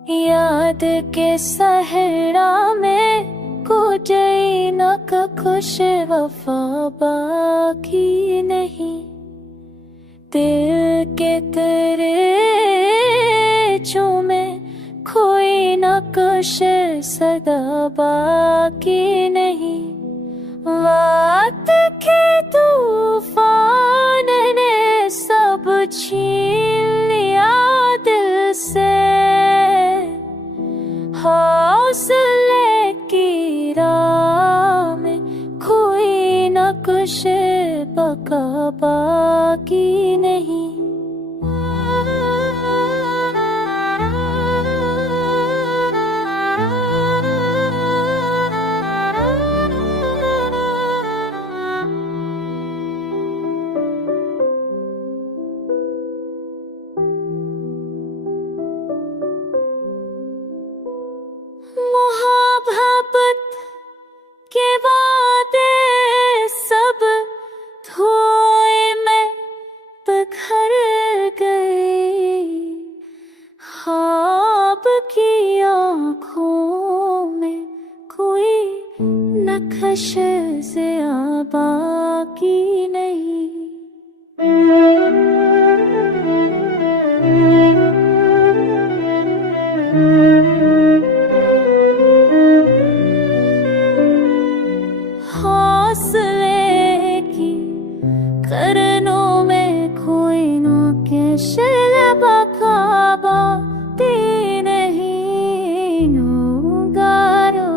याद के सहरा में कोई न खुश वफा बाकी नहीं। दिल के तेरे चूमे कोई न कुछ सदा बाकी नहीं। वक्त के तूफान ने सब छीन लिया दिल से। हौसले की राह में कोई न कुछ बका बाकी नहीं। मोहब्बत के वादे सब धोए में बिखर गए। ख्वाब की आँखों में कोई नक्श ज़िया बाकी नहीं। हौसले की करनों में कोई न बाती नहीं। गारो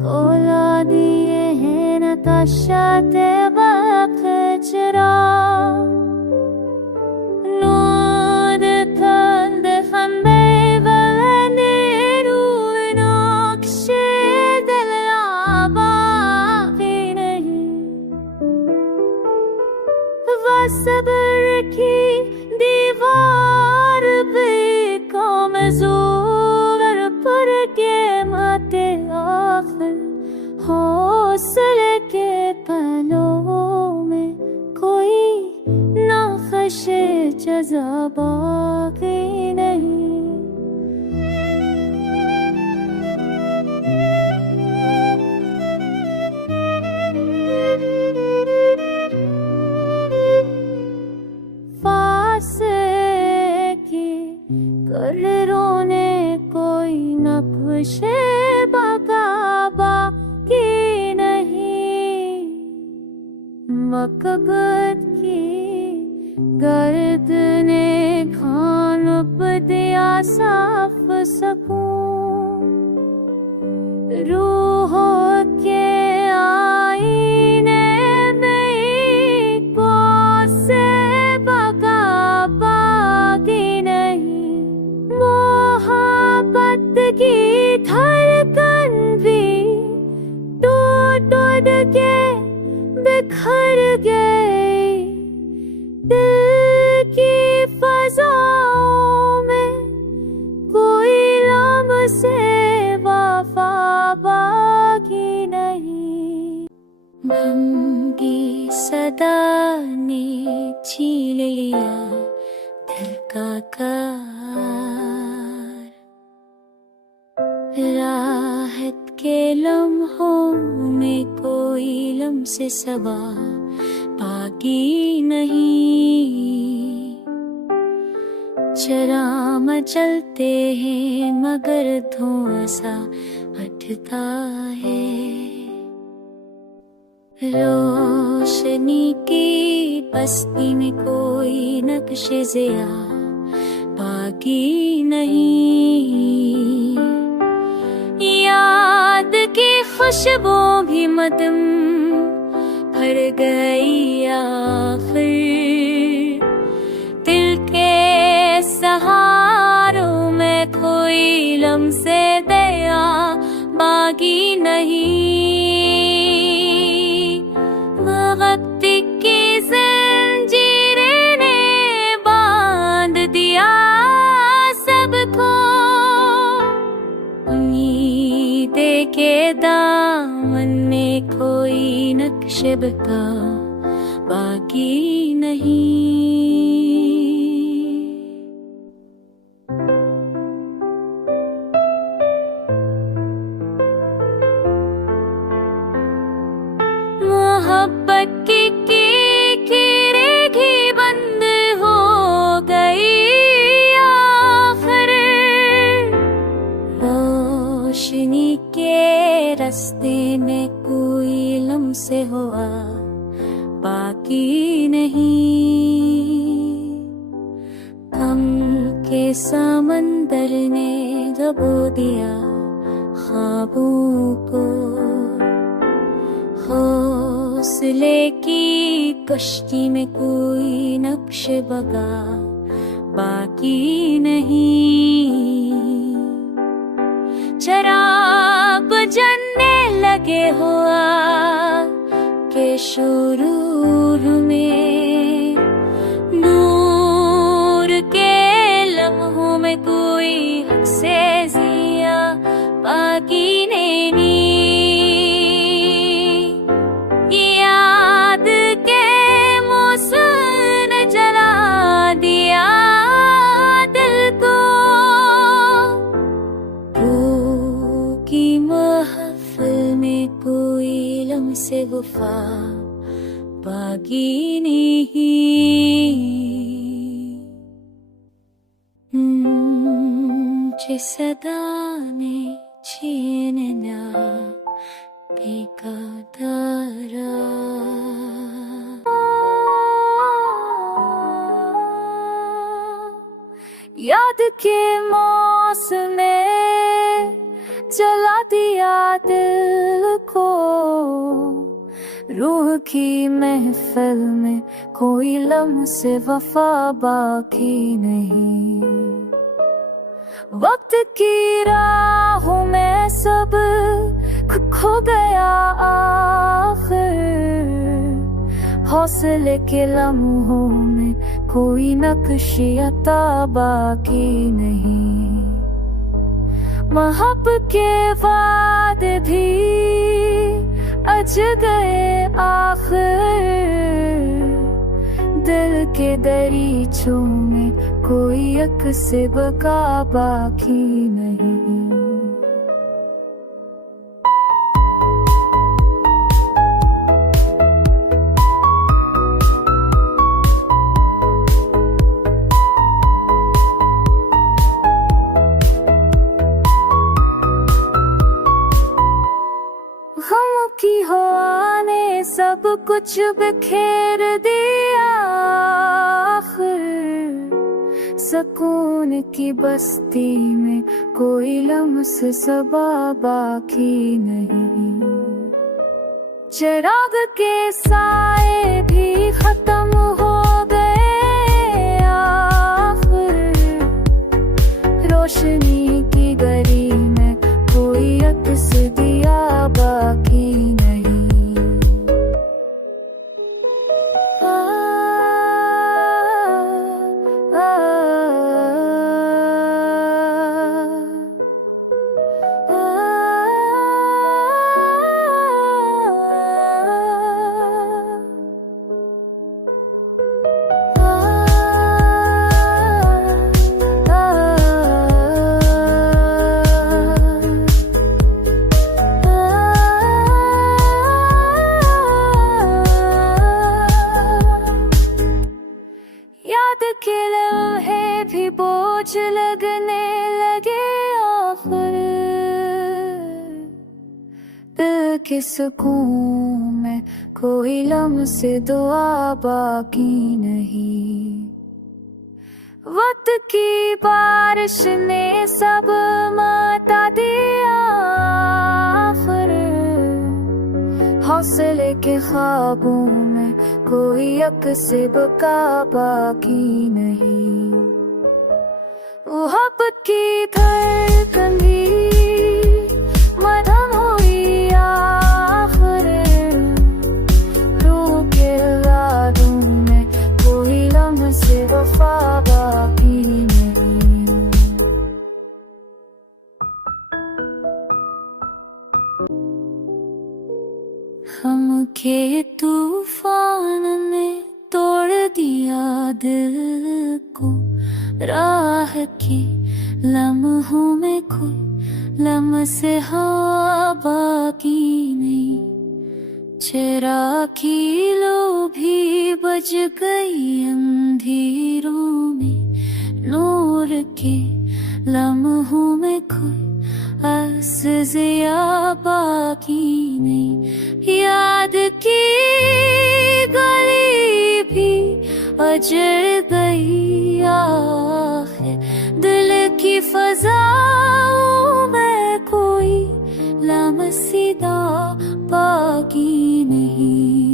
कोला दिए हैं नताशा ते बखचरा। सब्र की दीवार पे कमजोर पर के माते आखिर। हौसले के पलों में कोई नक्श जज़ा बाकी नहीं। रोने कोई नक्श बका बाकी नहीं। मकबूत की गर्द ने खान पर दिया साफ सकून। रूह के आईने में कोसे बका बाकी नहीं। मोहब्बत की धड़कन भी टूट टूट के बिखर गई। दिल की फज़ाओं में कोई लम्से वफा बाकी नहीं। गम की सदा ने छीन लिया दिल का करार। राहत के लम्हों में कोई लम्से सबा बाकी नहीं। चराम चलते हैं मगर धुआं सा हटता है। रोशनी की बस्ती में कोई नक्श ज़िया बाकी नहीं। याद की खुशबू भी मदम भर गई आखिर। दिल के सहारों में कोई लम्से दया बाकी नहीं। वक्त की ज़ंजीरें ने बांध दिया सबको। उम्मीद के दामन में कोई नक्श बका बाकी नहीं। रास्ते में कोई लम्से हुआ बाकी नहीं। गम के समंदर ने दबो दिया ख्वाबों को, हौसले की कश्ती में कोई नक्श बगा बाकी नहीं। चराग जलने लगे हुआ के शुरूर में, नूर के लम्हों में कोई हद से जिया बाकी नहीं। याद के मौसम ने जला दिया दिल को, रूह की महफिल में कोई लम्से वफा बाकी नहीं। जिस सदा ने छीनना बेकदरा, याद के मौसम ने जला दिया दिल को, रूह की महफिल में कोई लम्से वफा बाकी नहीं। वक्त की राहों में सब खो गया आखिर, हौसले के लम्हों में कोई नक्शियता बाकी नहीं। मोहब्बत के वादे भी अज गए आखिर, दिल के दरीचों में कोई अक्स बका बाकी नहीं। गम की हवा ने सब कुछ बिखेर दिया आखिर, सुकून की बस्ती में कोई लम्स सबा बाकी नहीं। चिराग के साए भी खत्म हो गए आखिर, रोशनी की गली में कोई अक्स दिया बाकी नहीं। के लम्हे भी बोझ लगने लगे आखिर, दिल के सुकून में कोई लम्से दुआ बाकी नहीं। वक्त की बारिश ने सब मिटा दिया आखिर, हौसले के ख्वाबों में कोई अक्स बका बाकी नहीं। मोहब्बत की धड़कन भी मदम हुई आखिर, रूह के यादों में कोई लम्से वफा बाकी नहीं। हम के तूफान ने तोड़ दिया दिल को, राह के लम्हों में कोई लम्से हवा बाकी नहीं। चिरागी लो भी बज गई अंधेरों में, नूर के लम्हों में कोई असजिया बाकी नहीं। याद की गली भी अजर गई आखिर, दिल की फजाओं में कोई लमसीदा बाकी नहीं।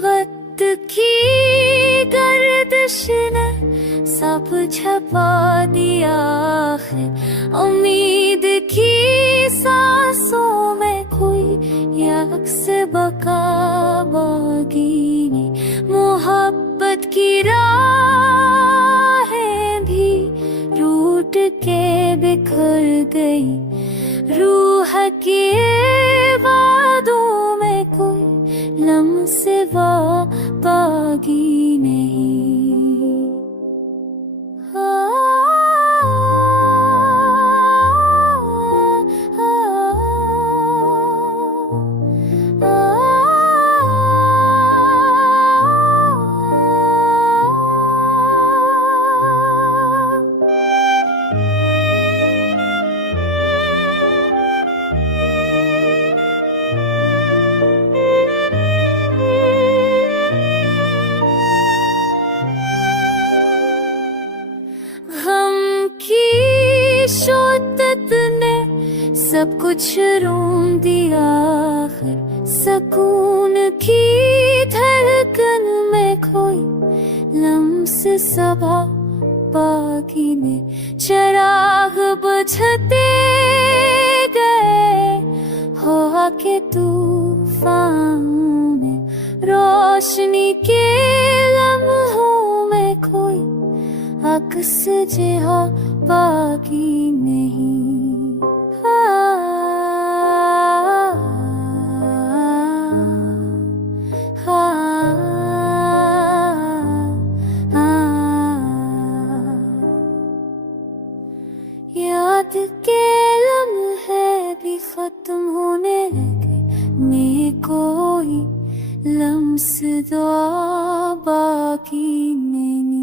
वक्त की गर्दिश ने सब छपा दिया है, उम्मीद की सांसों में कोई यक्स बका बागी नहीं। मोहब्बत की राहें भी रूठ के बिखर गई, रूह के वादों में कोई लम्से बागी नहीं। शोदत ने सब कुछ रोन दिया है, सकून की धड़कन में कोई लम्स सबा बाकी ने। चराग बुझते गए हो के तूफानों में, रोशनी के लम्हों में कोई अक्स जिहा बाकी नहीं। याद के लम्हे भी खत्म होने लगे, ने कोई लम्स दुआ बाकी नहीं।